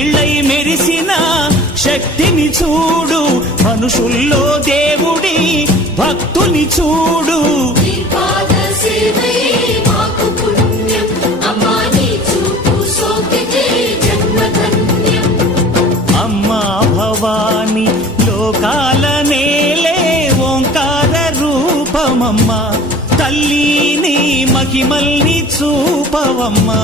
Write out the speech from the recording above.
సూర్యుళ్ళై మెరిసిన శక్తిని చూడు. మనుషుల్లో దేవుడి భక్తుని చూడు. అమ్మా అమ్మా భవాని లోకాల నేలే ఓంకార రూపమమ్మా. తల్లి నీ మహిమల్ని చూపవమ్మా.